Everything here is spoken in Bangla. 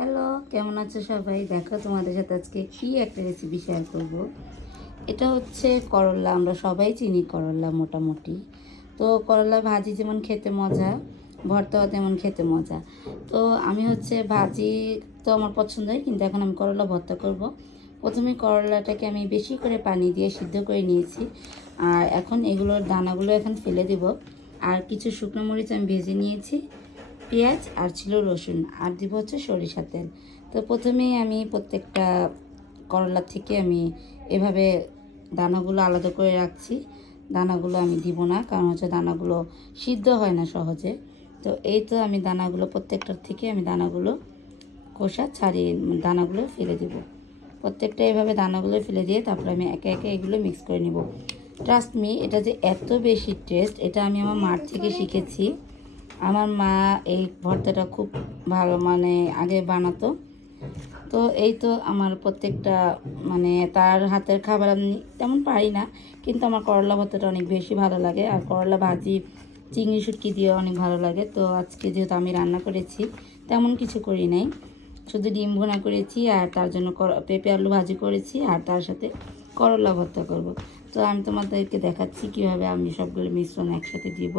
হ্যালো, কেমন আছো সবাই? দেখো তোমাদের সাথে আজকে কি একটা রেসিপি শেয়ার করব। এটা হচ্ছে করলা। আমরা সবাই চিনি করলা মোটামুটি। তো করলা ভাজি যেমন খেতে মজা, ভর্তাও তেমন খেতে মজা। তো আমি হচ্ছে ভাজি তো আমার পছন্দ হয়, কিন্তু এখন আমি করলা ভর্তা করব। প্রথমে করলাটাকে আমি বেশি করে পানি দিয়ে সিদ্ধ করে নিয়েছি, আর এখন এগুলোর দানাগুলো এখন ফেলে দেব। আর কিছু শুকনো মরিচ আমি ভেজে নিয়েছি, পেঁয়াজ আর ছিল রসুন, আর দিব হচ্ছে সরিষার তেল। তো প্রথমেই আমি প্রত্যেকটা করলা থেকে আমি এভাবে দানাগুলো আলাদা করে রাখছি। দানাগুলো আমি দিব না, কারণ হচ্ছে দানাগুলো সিদ্ধ হয় না সহজে। তো এই তো আমি দানাগুলো প্রত্যেকটার থেকে আমি দানাগুলো খোসা ছাড়িয়ে দানাগুলো ফেলে দেব। প্রত্যেকটা এভাবে দানাগুলো ফেলে দিয়ে তারপরে আমি একে একে এগুলো মিক্স করে নেব। ট্রাস্ট মি, এটা যে এত বেশি টেস্ট, এটা আমি আমার মার থেকে শিখেছি। আমার মা এই ভর্তাটা খুব ভালো আগে বানাতো। তো এই তো আমার প্রত্যেকটা তার হাতের খাবার আমি তেমন পারি না, কিন্তু আমার করলা ভর্তাটা অনেক বেশি ভালো লাগে। আর করলা ভাজি চিংড়ি শুটকি দিয়ে অনেক ভালো লাগে। তো আজকে যেহেতু আমি রান্না করেছি, তেমন কিছু করি নাই, শুধু ডিম ভুনা করেছি, আর তার জন্য পেঁপে আলু ভাজি করেছি, আর তার সাথে করলা ভর্তা করব। তো আমি তোমাদেরকে দেখাচ্ছি কীভাবে আমি সবগুলো মিশ্রণ একসাথে দিব।